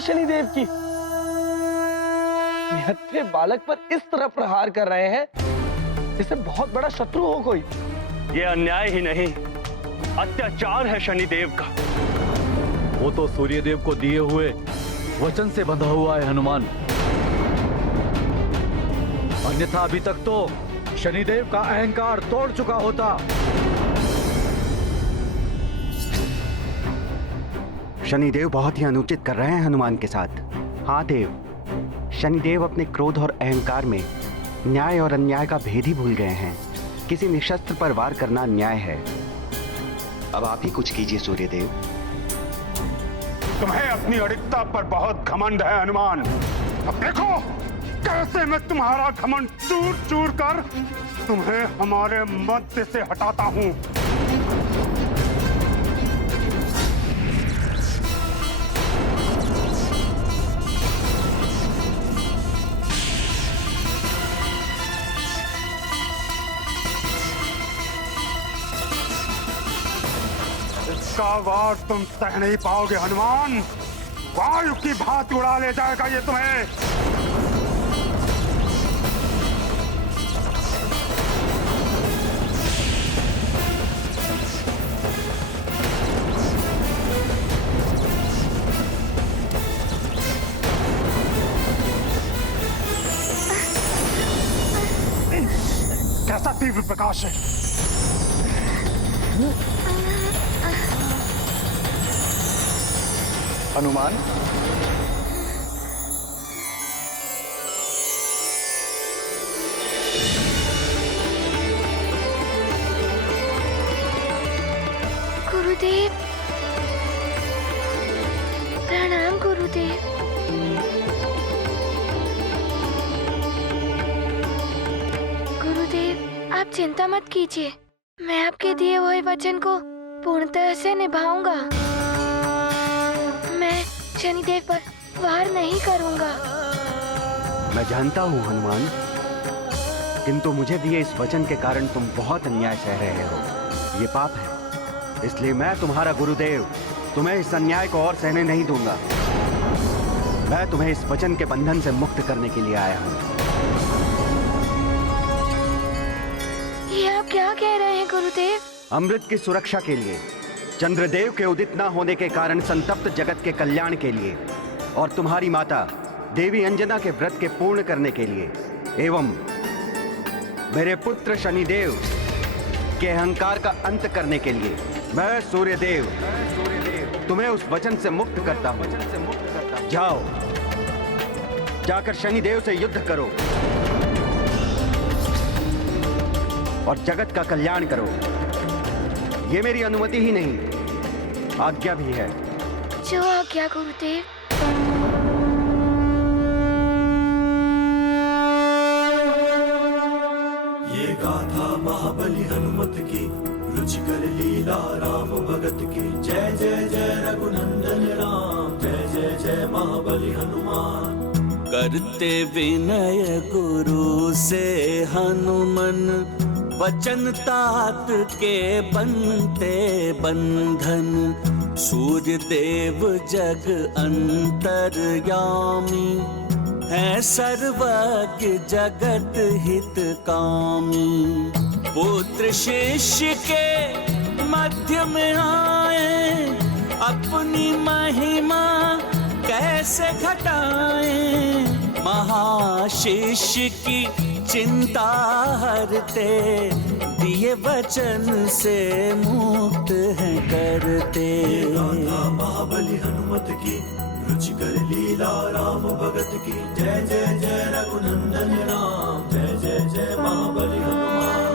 है शनिदेव की? निहत्थे बालक पर इस तरह प्रहार कर रहे हैं जैसे बहुत बड़ा शत्रु हो कोई। ये अन्याय ही नहीं, अत्याचार है शनिदेव का। वो तो सूर्यदेव को दिए हुए वचन से बंधा हुआ है हनुमान, अन्यथा अभी तक तो शनिदेव का अहंकार तोड़ चुका होता। शनिदेव बहुत ही अनुचित कर रहे हैं हनुमान के साथ। हाँ देव, शनिदेव अपने क्रोध और अहंकार में न्याय और अन्याय का भेद ही भूल गए हैं। किसी निशस्त्र पर वार करना अन्याय है। अब आप ही कुछ कीजिए सूर्यदेव। तुम्हें अपनी अड़िकता पर बहुत घमंड है हनुमान। अब देखो कैसे मैं तुम्हारा घमंड चूर चूर कर तुम्हें हमारे मध्य से हटाता हूं। इसका वार तुम सह नहीं पाओगे हनुमान। वायु की भांति उड़ा ले जाएगा ये तुम्हें। कैसा तीव्र प्रकाश है। हनुमान, गुरुदेव, प्रणाम गुरुदेव। गुरुदेव, आप चिंता मत कीजिए, मैं आपके दिए हुए वचन को पूर्णतः से निभाऊंगा। मैं शनिदेव पर वार नहीं करूंगा। मैं जानता हूं हनुमान, किंतु मुझे दिए इस वचन के कारण तुम बहुत अन्याय सह रहे हो। ये पाप है, इसलिए मैं तुम्हारा गुरुदेव तुम्हें इस अन्याय को और सहने नहीं दूंगा। मैं तुम्हें इस वचन के बंधन से मुक्त करने के लिए आया हूं। ये आप क्या कह रहे हैं गुरुदेव? अमृत की सुरक्षा के लिए, चंद्रदेव के उदित न होने के कारण संतप्त जगत के कल्याण के लिए, और तुम्हारी माता देवी अंजना के व्रत के पूर्ण करने के लिए, एवं मेरे पुत्र शनिदेव के अहंकार का अंत करने के लिए, मैं सूर्यदेव तुम्हें उस वचन से मुक्त करता हूं। जाओ, जाकर शनिदेव से युद्ध करो और जगत का कल्याण करो। ये मेरी अनुमति ही नहीं, आज्ञा भी है। जो आज्ञा गुरुदेव। ये गाथा महाबली हनुमत की, रुचिकर लीला राम भगत की। जय जय जय रघुनंदन राम, जय जय जय महाबली हनुमान। करते विनय गुरु से हनुमन, वचन तात के बनते बंधन। सूर्य देव जग अंतर्यामी, है सर्वज्ञ जगत हित कामी। पुत्र शिष्य के मध्य में आए, अपनी महिमा कैसे घटाएं। महाशिष्य की चिंता हरते, दिए वचन से मुक्त है करते। महाबली हनुमत की, रुचिकर लीला राम भगत की। जय जय जय रघुनंदन राम, जय जय जय महाबली हनुमान।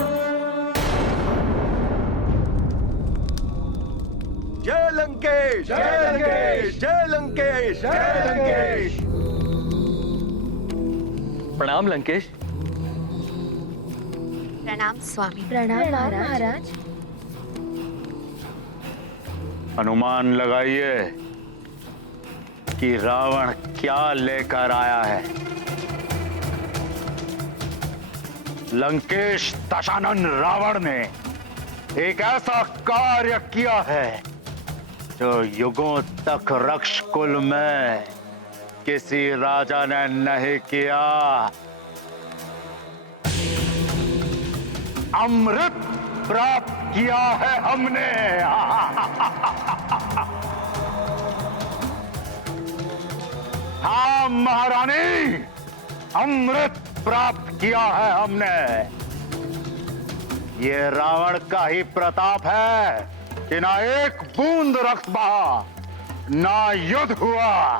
जय लंकेश, जय लंकेश, जय लंकेश, जय लंकेश। प्रणाम लंकेश। प्रणाम स्वामी। प्रणाम महाराज। अनुमान लगाइए कि रावण क्या लेकर आया है। लंकेश दशानन रावण ने एक ऐसा कार्य किया है जो युगों तक रक्षकुल में किसी राजा ने नहीं किया। अमृत प्राप्त किया है हमने। हाँ महारानी, अमृत प्राप्त किया है हमने। ये रावण का ही प्रताप है कि ना एक बूंद रक्त बहा, ना युद्ध हुआ,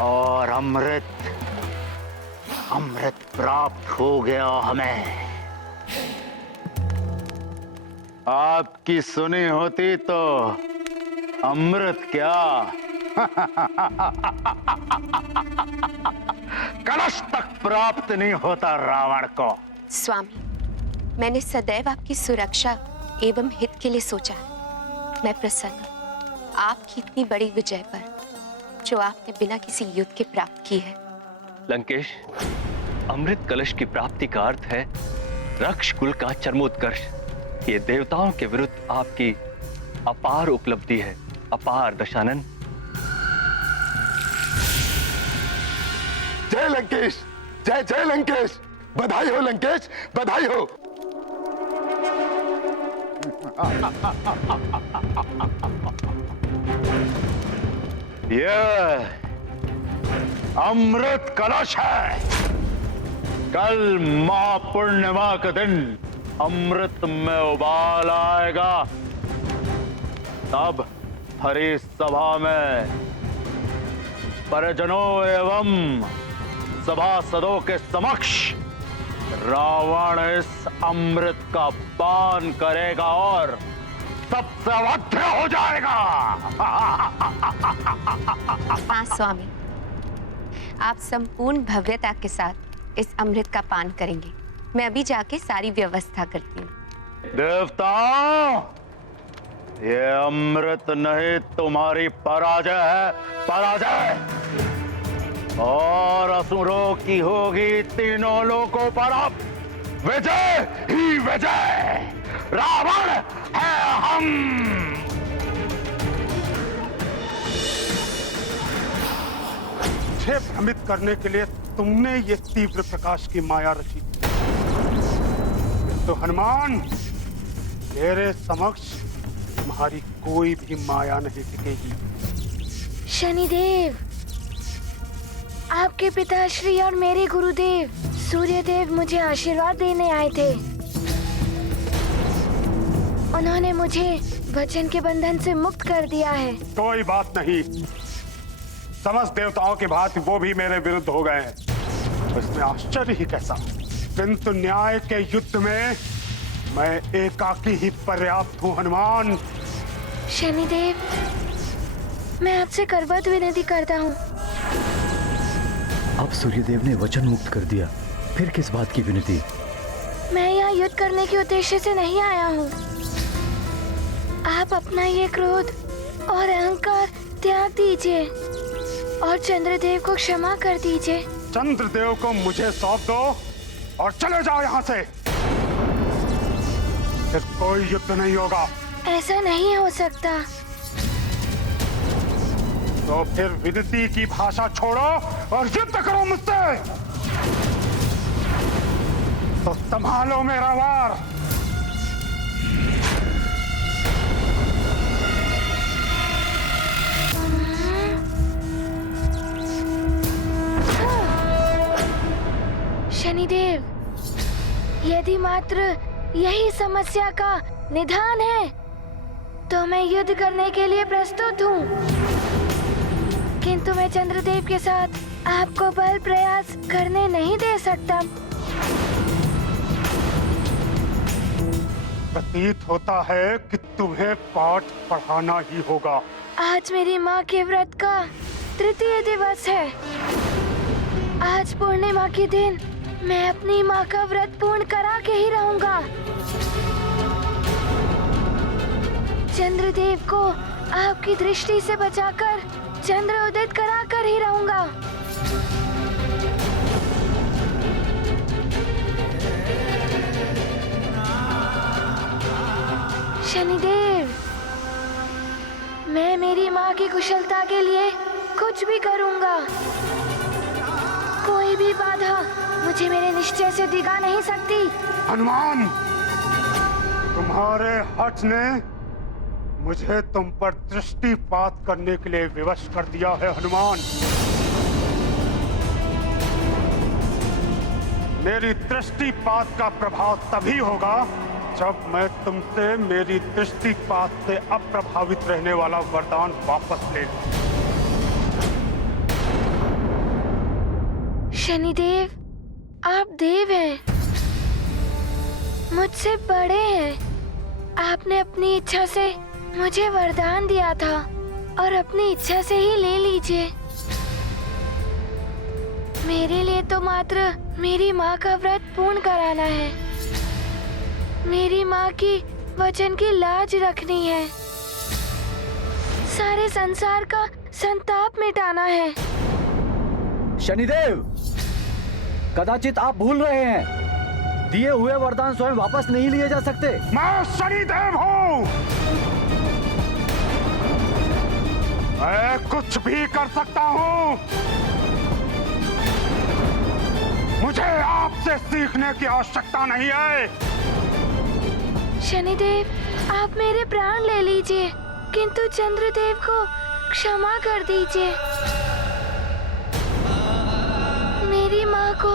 और अमृत प्राप्त हो गया हमें। आपकी सुनी होती तो अमृत क्या कलश तक प्राप्त नहीं होता रावण को। स्वामी, मैंने सदैव आपकी सुरक्षा एवं हित के लिए सोचा है। मैं प्रसन्न हूं आपकी इतनी बड़ी विजय पर, जो आपने बिना किसी युद्ध के प्राप्त की है। लंकेश, अमृत कलश की प्राप्ति का अर्थ है रक्ष कुल का चरमोत्कर्ष। ये देवताओं के विरुद्ध आपकी अपार उपलब्धि है। अपार दशानन। जय लंकेश, जय जय लंकेश। बधाई हो लंकेश, बधाई हो। ये अमृत कलश है। कल महापूर्णिमा के दिन अमृत में उबाल आएगा। तब हरि सभा में परिजनों एवं सभासदों के समक्ष रावण इस अमृत का पान करेगा और सबसे अवध्य हो जाएगा। हाँ स्वामी, आप संपूर्ण भव्यता के साथ इस अमृत का पान करेंगे। मैं अभी जाके सारी व्यवस्था करती हूँ। देवताओं, ये अमृत नहीं तुम्हारी पराजय है, पराजय। और असुरों की होगी तीनों लोकों पर अब विजय ही विजय। रावण है हम। मुझे भ्रमित करने के लिए तुमने ये तीव्र प्रकाश की माया रची, तो हनुमान, तेरे समक्ष तुम्हारी कोई भी माया नहीं टिकेगी। शनिदेव, आपके पिताश्री और मेरे गुरुदेव सूर्यदेव मुझे आशीर्वाद देने आए थे। उन्होंने मुझे वचन के बंधन से मुक्त कर दिया है। कोई बात नहीं, समस्त देवताओं के भांति वो भी मेरे विरुद्ध हो गए हैं, तो इसमें आश्चर्य ही कैसा। किंतु न्याय के युद्ध में मैं एकाकी ही पर्याप्त हूँ हनुमान। शनिदेव, मैं आपसे करबद्ध विनती करता हूँ। अब सूर्यदेव ने वचन मुक्त कर दिया, फिर किस बात की विनती? मैं यहाँ युद्ध करने के उद्देश्य से नहीं आया हूँ। आप अपना ये क्रोध और अहंकार त्याग दीजिए और चंद्रदेव को क्षमा कर दीजिए। चंद्रदेव को मुझे सौंप दो और चले जाओ यहाँ से। फिर कोई युद्ध नहीं होगा। ऐसा नहीं हो सकता। तो फिर विनती की भाषा छोड़ो और युद्ध करो मुझसे। तो संभालो मेरा वार। शनिदेव, यदि मात्र यही समस्या का निदान है तो मैं युद्ध करने के लिए प्रस्तुत हूँ, किंतु मैं चंद्रदेव के साथ आपको बल प्रयास करने नहीं दे सकता। प्रतीत होता है कि तुम्हें पाठ पढ़ाना ही होगा। आज मेरी माँ के व्रत का तृतीय दिवस है। आज पूर्णिमा के दिन मैं अपनी माँ का व्रत पूर्ण करा के ही रहूंगा। चंद्रदेव को आपकी दृष्टि से बचाकर चंद्र उदित करा कर ही रहूंगा। शनिदेव, मैं मेरी माँ की कुशलता के लिए कुछ कुछ भी करूंगा। कोई भी बाधा मुझे मेरे निश्चय से दिगा नहीं सकती। हनुमान, तुम्हारे हठ ने मुझे तुम पर दृष्टिपात करने के लिए विवश कर दिया है। हनुमान, मेरी दृष्टिपात का प्रभाव तभी होगा जब मैं तुमसे मेरी दृष्टिपात से अप्रभावित रहने वाला वरदान वापस ले लूं। शनिदेव, आप देव हैं, मुझसे बड़े हैं। आपने अपनी इच्छा से मुझे वरदान दिया था और अपनी इच्छा से ही ले लीजिए। मेरे लिए तो मात्र मेरी माँ का व्रत पूर्ण कराना है। मेरी माँ की वचन की लाज रखनी है। सारे संसार का संताप मिटाना है। शनिदेव, कदाचित आप भूल रहे हैं, दिए हुए वरदान स्वयं वापस नहीं लिए जा सकते। मैं शनिदेव हूँ, मैं कुछ भी कर सकता हूँ। मुझे आपसे सीखने की आवश्यकता नहीं है। शनिदेव, आप मेरे प्राण ले लीजिए, किंतु चंद्रदेव को क्षमा कर दीजिए। मेरी माँ को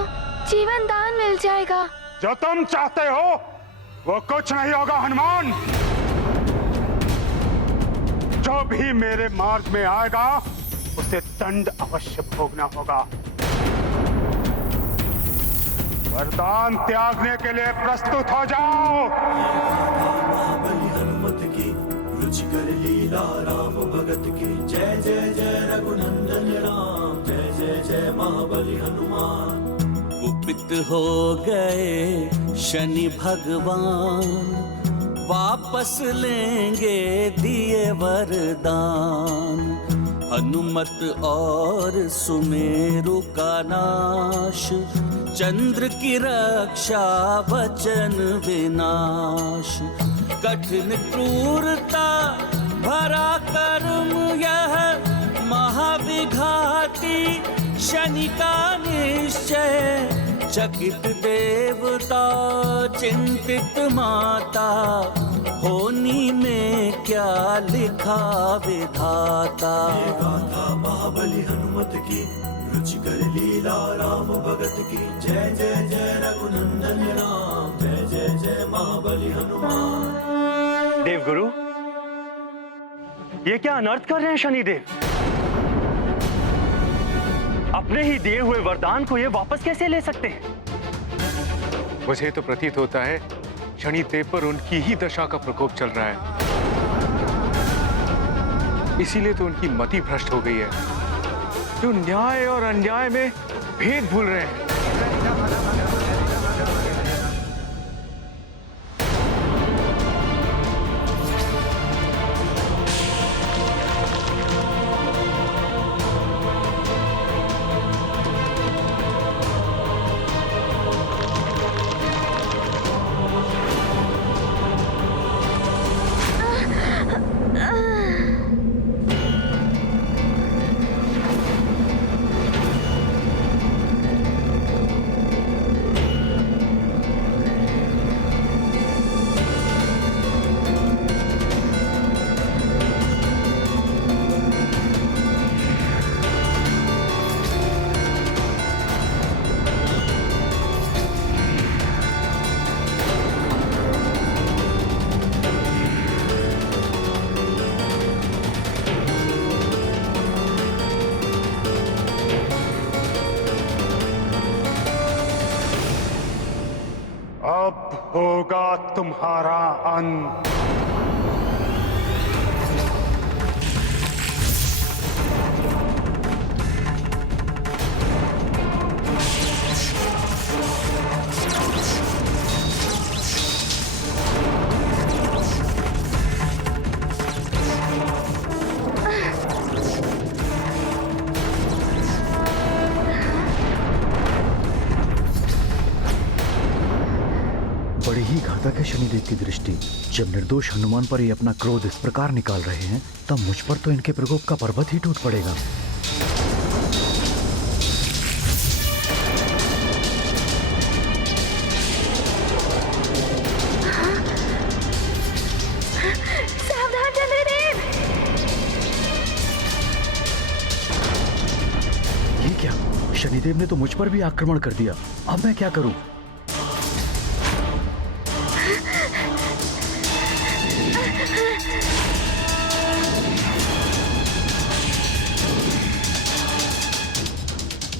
जीवन दान मिल जाएगा। जो तुम चाहते हो वो कुछ नहीं होगा हनुमान। जो भी मेरे मार्ग में आएगा उसे दंड अवश्य भोगना होगा। वरदान त्यागने के लिए प्रस्तुत हो जाओ। महाबली हनुमत की रुचिकर लीला राम भगत की। जय जय जय रघुनंदन राम, जय जय जय महाबली हनुमान। कुपित हो गए शनि भगवान, वापस लेंगे दिए वरदान। हनुमत और सुमेरु का नाश, चंद्र की रक्षा वचन विनाश। कठिन क्रूरता भरा कर्म यह, महाविघाती शनि का निश्चय। चकित देवता चिंतित माता, होनी में क्या लिखा विधाता। ये गाथा महाबली हनुमत की, रुचिकर लीला राम भगत की। जय जय जय रघुनंदन राम, जय जय जय महाबली हनुमान। देवगुरु, ये क्या अनर्थ कर रहे हैं शनिदेव? अपने ही दिए हुए वरदान को ये वापस कैसे ले सकते हैं? मुझे तो प्रतीत होता है शनिदेव पर उनकी ही दशा का प्रकोप चल रहा है। इसीलिए तो उनकी मति भ्रष्ट हो गई है, जो न्याय और अन्याय में भेद भूल रहे हैं। अब होगा तुम्हारा अंत। बड़ी ही घातक है शनिदेव की दृष्टि। जब निर्दोष हनुमान पर ये अपना क्रोध इस प्रकार निकाल रहे हैं, तब मुझ पर तो इनके प्रकोप का पर्वत ही टूट पड़ेगा। क्या? शनिदेव ने तो मुझ पर भी आक्रमण कर दिया। अब मैं क्या करूं?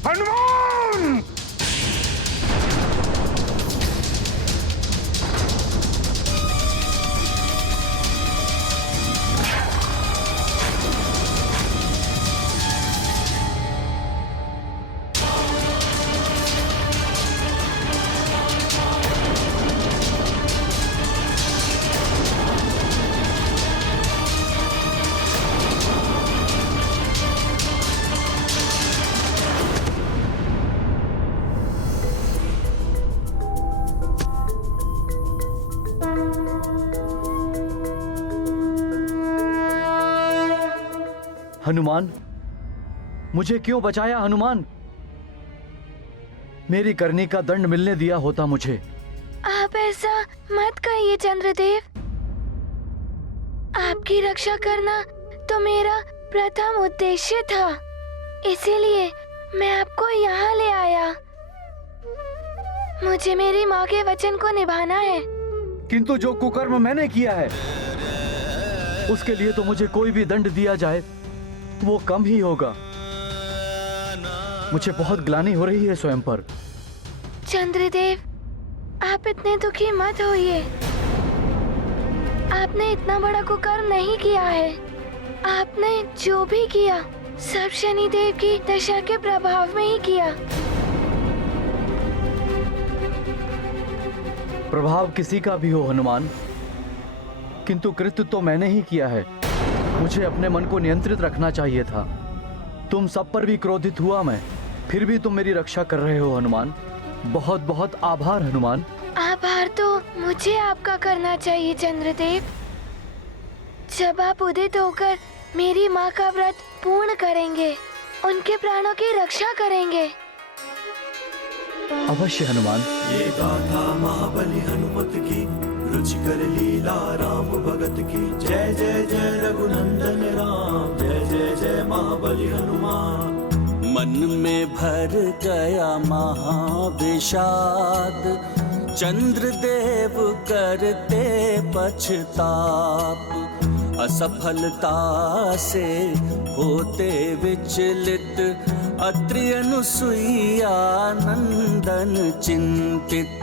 हनुमान! हनुमान, मुझे क्यों बचाया हनुमान? मेरी करनी का दंड मिलने दिया होता मुझे। आप ऐसा मत कहिए चंद्रदेव। आपकी रक्षा करना तो मेरा प्रथम उद्देश्य था, इसीलिए मैं आपको यहाँ ले आया। मुझे मेरी माँ के वचन को निभाना है। किंतु जो कुकर्म मैंने किया है उसके लिए तो मुझे कोई भी दंड दिया जाए वो कम ही होगा। मुझे बहुत ग्लानि हो रही है स्वयं पर। चंद्रदेव, आप इतने दुखी मत होइए। आपने इतना बड़ा कुकर्म नहीं किया है। आपने जो भी किया सब शनिदेव की दशा के प्रभाव में ही किया। प्रभाव किसी का भी हो हनुमान, किंतु कृत्य तो मैंने ही किया है। मुझे अपने मन को नियंत्रित रखना चाहिए था। तुम सब पर भी क्रोधित हुआ मैं, फिर भी तुम मेरी रक्षा कर रहे हो हनुमान। बहुत बहुत आभार हनुमान। आभार तो मुझे आपका करना चाहिए चंद्रदेव। जब आप उदित होकर मेरी माँ का व्रत पूर्ण करेंगे, उनके प्राणों की रक्षा करेंगे। अवश्य हनुमान। ये गाथा महाबली हनुमत की, रुचिकर लीला राम भगत की। जय जय जय रघुनंदन राम, जय जय जय महाबली हनुमान। मन में भर गया महाविषाद, चंद्रदेव करते पछताप। असफलता से होते विचलित, अत्रि अनुसुईया नंदन चिंतित।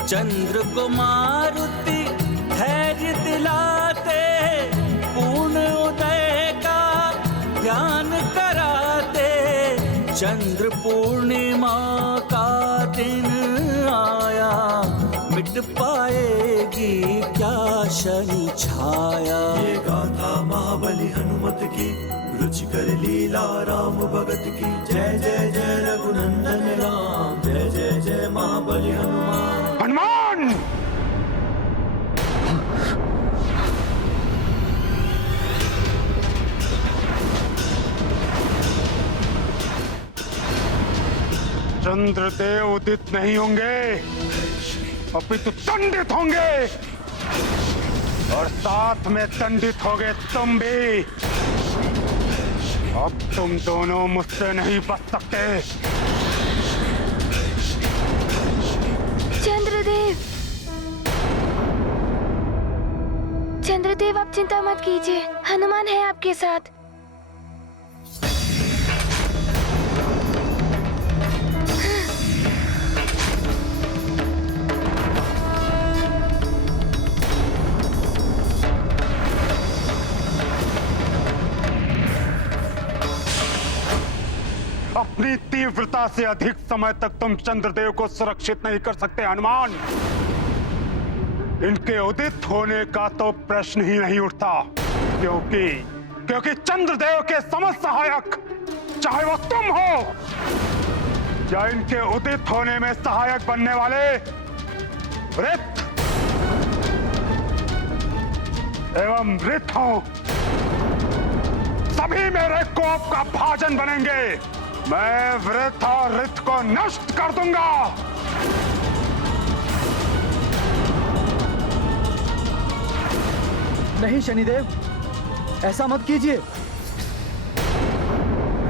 चंद्र को मारुति धैर्य दिलाते, पूर्ण उदय का ध्यान कराते। चंद्र पूर्णिमा का दिन आया, मिट पाएगी क्या शनि छाया। ये गाथा महाबली हनुमत की, रुचिकर लीला राम भगत की। जय जय जय रघुनंदन राम, जय जय जय महाबली हनुमान। हनुमान! चंद्रदेव उदित नहीं होंगे, अपितु दंडित होंगे, और साथ में दंडित होगे तुम भी। अब तुम दोनों मुझसे नहीं बच सकते। चंद्रदेव, चंद्रदेव आप चिंता मत कीजिए, हनुमान है आपके साथ। अपनी तीव्रता से अधिक समय तक तुम चंद्रदेव को सुरक्षित नहीं कर सकते हनुमान। इनके उदित होने का तो प्रश्न ही नहीं उठता, क्योंकि चंद्रदेव के समस्त सहायक, चाहे वो तुम हो या इनके उदित होने में सहायक बनने वाले वृत्त एवं वृत्त हो, सभी मेरे कोप का भाजन बनेंगे। मैं वृत्त और ऋत को नष्ट कर दूंगा। नहीं शनिदेव, ऐसा मत कीजिए।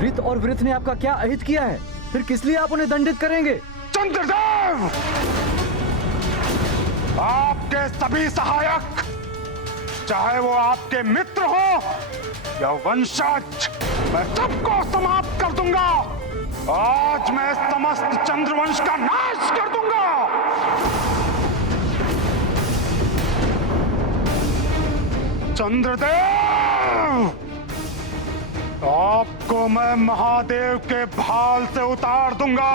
रित और वृत ने आपका क्या अहित किया है? फिर किस लिए आप उन्हें दंडित करेंगे? चंद्रदेव, आपके सभी सहायक, चाहे वो आपके मित्र हो या वंशज, मैं सबको समाप्त कर दूंगा। आज मैं समस्त चंद्रवंश का नाश कर दूंगा। चंद्रदेव, आपको मैं महादेव के भाल से उतार दूंगा।